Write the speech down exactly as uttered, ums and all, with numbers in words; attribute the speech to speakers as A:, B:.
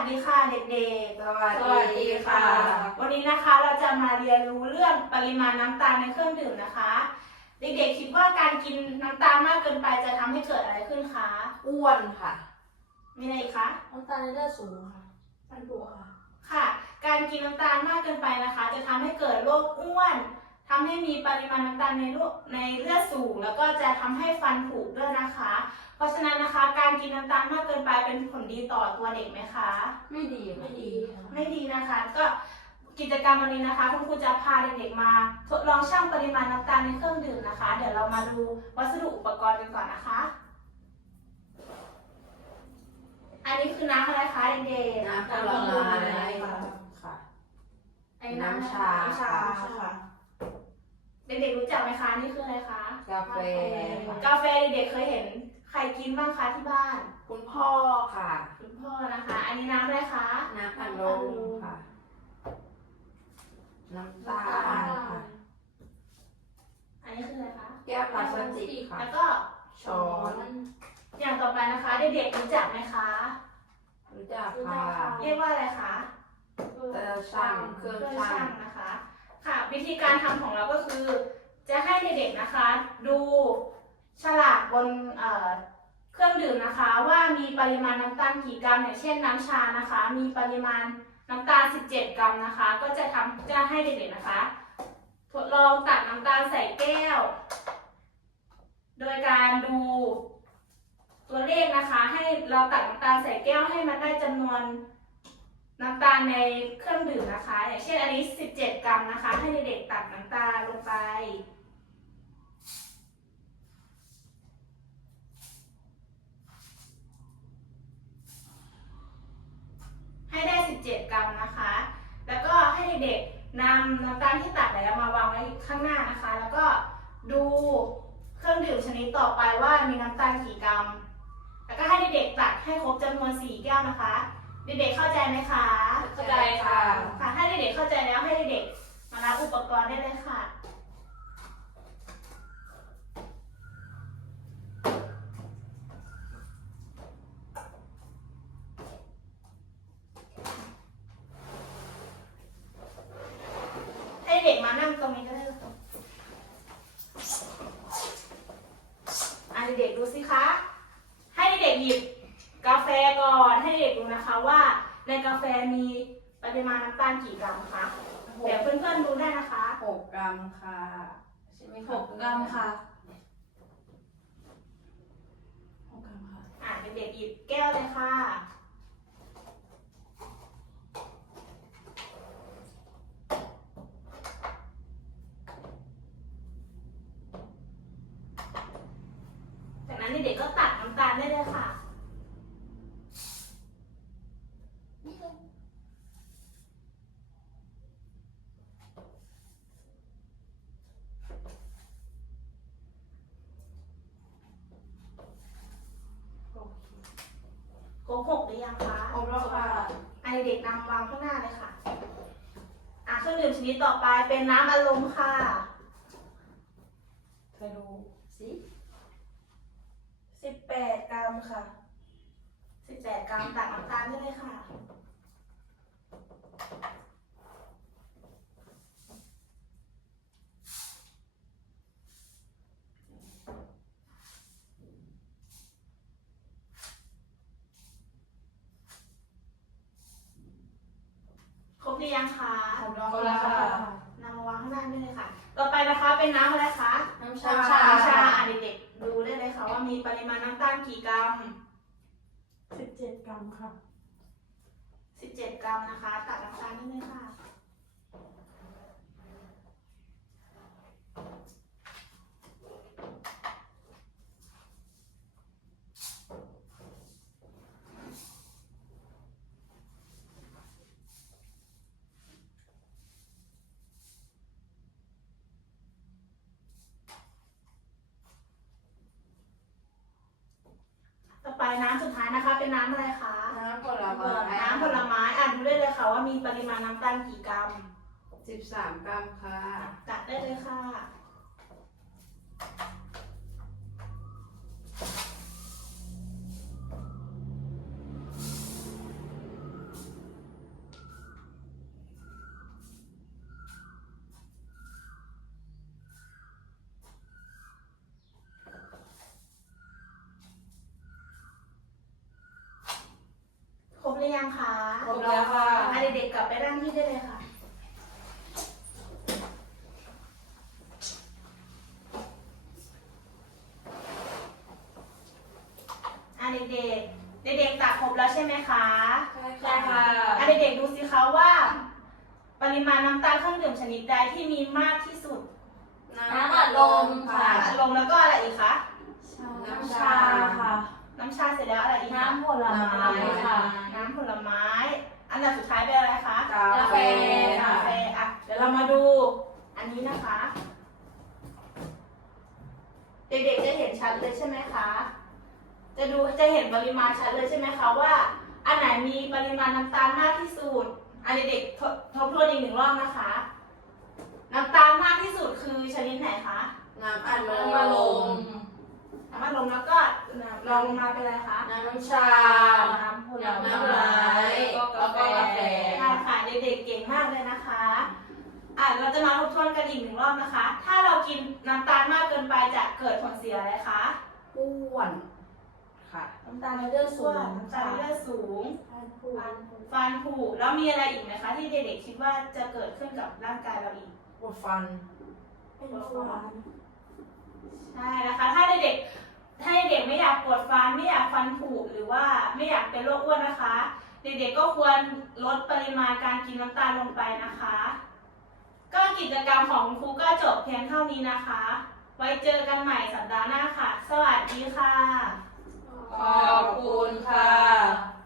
A: ดีค่ะเด็กๆ
B: สวัสดีค่ะ
A: วันนี้นะคะเราจะมาเรียนรู้เรื่องปริมาณน้ำตาลในเครื่องดื่มนะคะ เด็กๆคิดว่าการกินน้ำตาลมากเกินไปจะทำให้เกิดอะไรขึ้นคะ
B: อ้วนค่ะ
A: มีอะไรอีกคะ
B: น้ำตาลในเลือดสูงค่ะฟันผุค่ะ
A: ค่ะ การกินน้ำตาลมากเกินไปนะคะ จะทำให้เกิดโรคอ้วนทำให้มีปริมาณน้ำตาลในเลือดในเลือดสูง แล้วก็จะทำให้ฟันผุด้วยนะคะ เพราะฉะนั้นนะคะการกินน้ำตาลมากเกินไปเป็นผลดีต่อตัวเด็กไหมคะ
B: ไม่ดีไม่ดีค่ะ
A: ไม่ดีนะคะก็กิจกรรมวันนี้นะคะคุณครูจะพาเด็กๆมาทดลองชั่งปริมาณน้ำตาลในเครื่องดื่มนะคะ เดี๋ยวเรามาดูวัสดุอุปกรณ์กันก่อนนะคะ อันนี้คือน้ำอะไรคะเด็กๆ
B: น้ำผลไม้ค่ะ
A: อันนี้
B: น้ำชา
A: น้ำชาค่ะเด็กๆรู้จักไหมคะนี่คืออะไรคะ
B: กาแฟค่ะ
A: กาแฟเด็กๆเคยเห็นใครกินบ้างคะที่บ้าน
B: คุณพ่อค่ะ
A: คุณพ่อนะคะ อันนี้น้ำอะไรคะ
B: น้ำอัดลมค่ะ น้ำตาลค่ะ
A: อันนี้คืออะไรคะ
B: แก้วพลาสติกค่ะ
A: แล้วก็
B: ช้อน
A: อย่างต่อไปนะคะเด็กๆรู้จักไหมคะ
B: รู้จักค่ะ
A: เรียกว่าอะไรคะ
B: เตาช่างเครื่อง
A: เครื่อง
B: ช่า
A: ชั่
B: ง
A: งนะคะ ค่ะ วิธีการทำของเราก็คือ จะให้เด็กๆนะคะ ดูฉลากบนเอ่อเครื่องดื่มนะคะ ว่ามีปริมาณน้ำตาลกี่กรัมอย่างเช่นน้ำชานะคะ มีปริมาณน้ำตาลสิบเจ็ดกรัมนะคะ ก็จะทำจะให้เด็กๆนะคะทดลองตักน้ำตาลใส่แก้ว โดยการดูตัวเลขนะคะ ให้เราตักน้ำตาลใส่แก้วให้มันได้จำนวนน้ำตาลในเครื่องดื่มนะคะ อย่างเช่นอันนี้สิบเจ็ดกรัมนะคะ ให้เด็กๆตักน้ำตาลลงไป ให้ได้สิบเจ็ดกรัมนะคะ แล้วก็ให้เด็กๆนำน้ำตาลที่ตักแล้วมาวางไว้ข้างหน้านะคะ แล้วก็ดูเครื่องดื่มชนิดต่อไปว่ามีน้ำตาลกี่กรัม แล้วก็ให้เด็กๆตักให้ครบจำนวนสี่แก้วนะคะ เด็กๆเข้าใจไหมคะ
B: เข้าใจค่ะ
A: ค่ะให้เด็กๆเข้าใจแล้วให้เด็กๆมารับอุปกรณ์ได้เลยค่ะ ให้เด็กมานั่งตรงนี้ก็ได้ค่ะอ่ะเด็กๆดูสิคะ ให้เด็กๆหยิบกาแฟก่อน ให้เด็กดูนะคะว่าในกาแฟมีปริมาณน้ำตาลกี่กรัมคะเดี๋ยวเพื่อนๆดูได้นะคะ
B: หกกรัมค่ะใช่ไหมคะ
C: หกกรัมค่ะหกกรัมค่ะ
A: อ่ะเด็กๆหยิบแก้วเลยค่ะ จากนั้นเด็กๆก็ตักน้ำตาลได้เลยค่ะ โกหกหรือยังคะ
B: ครบแล้วค่ะ
A: อันเด็กนำวางข้างหน้าเลยค่ะ อ่ะเครื่องดื่มชนิดต่อไปเป็นน้ำอัดลมค่ะ
B: เธอดูสิ
C: สิบแปดกรัมค่ะ
A: สิบแปดกรัมตักน้ำตาลได้เลยค่ะ ครบหรือยังคะ
B: ครบแล้วค่ะ
A: นำมาวางข้างหน้าได้เลยค่ะ ต่อไปนะคะเป็นน้ำอะไรคะ
B: น้ำชา
A: น้ำชาน้ำชาอ่ะเด็กๆดูได้เลยค่ะว่ามีปริมาณน้ำตาลกี่กรัม
C: สิบเจ็ดกรัมค่ะ
A: สิบเจ็ดกรัมนะคะ ตักน้ำตาลได้เลยค่ะ ต่อไปน้ำสุดท้ายนะคะ เป็นน้ำอะไรคะ
B: น้ำผลไม้
A: น้ำผลไม้อ่ะดูได้เลยค่ะว่ามีปริมาณน้ำตาลกี่กรัม
B: สิบสามกรัมค่ะ
A: ตักได้เลยค่ะหรือยังคะ
B: ครบแล้วค่ะ
A: อ่ะเด็กๆกลับไปนั่งที่ได้เลยค่ะอ่ะเด็กๆเด็กๆตักครบแล้วใช่ไหมคะ
B: ใช่ค่ะ
A: อ่ะเด็กๆดูสิคะว่า ปริมาณน้ำตาลเครื่องดื่มชนิดใดที่มีมากที่สุด
B: น้ำอัดลมค่ะ
A: อัดลมแล้วก็อะไรอีกคะ
B: น้ำชาค่ะ
A: น้ำชาเสร็จแล้วอะไรอีกคะ
C: น้ำผลไม้ค่ะ
A: น้ำผลไม้ อันดับสุดท้ายเป็นอะไรคะ
B: กาแฟ
A: กา
B: ค่ะ
A: แฟอ่ะเดี๋ยวเรามาดู อันนี้นะคะ เด็กๆจะเห็นชัดเลยใช่ไหมคะ จะดูจะเห็นปริมาณชัดเลยใช่ไหมคะว่า อันไหนมีปริมาณน้ำตาลมากที่สุด อันเด็กๆทบทบทวนอีกหนึ่งรอบนะคะ น้ำตาลมากที่สุดคือชนิดไหนคะ
B: น้ำอัดล
C: น้ำอัดล
B: ม
C: ม
A: น้ำมันลมแล้วก็ลองลงมาเป็นอะไรคะ
B: น้ำชา
C: น้ำผล
B: น้ำ
C: ไม้
B: ไม้แล้วก็กาแฟ
A: ใช่ค่ะเด็กๆเก่งมากเลยนะคะ อ่ะเราจะมาทบทวนกันอีกหนึ่งรอบนะคะ ถ้าเรากินน้ำตาลมากเกินไปจะเกิดผลเสียอะไรคะ
B: อ้วนค่ะ
C: น้ำตาลในเลือดสูง
A: น้ำตาลในเลือดสูง
C: ฟันผุ
A: ฟันผุแล้วมีอะไรอีกไหมคะ ที่เด็กๆคิดว่าจะเกิดขึ้นกับร่างกายเราอีก
B: ปวดฟัน
C: เป็นเบาหวาน
A: ใช่นะคะ ถ้าเด็กๆถ้าเด็กๆไม่อยากปวดฟันไม่อยากฟันผุหรือว่าไม่อยากเป็นโรคอ้วนนะคะ เด็กๆก็ควรลดปริมาณการกินน้ำตาลลงไปนะคะ ก็กิจกรรมของคุณครูก็จบเพียงเท่านี้นะคะ ไว้เจอกันใหม่สัปดาห์หน้าค่ะ สวัสดีค่ะ
B: ขอบคุณค่ะ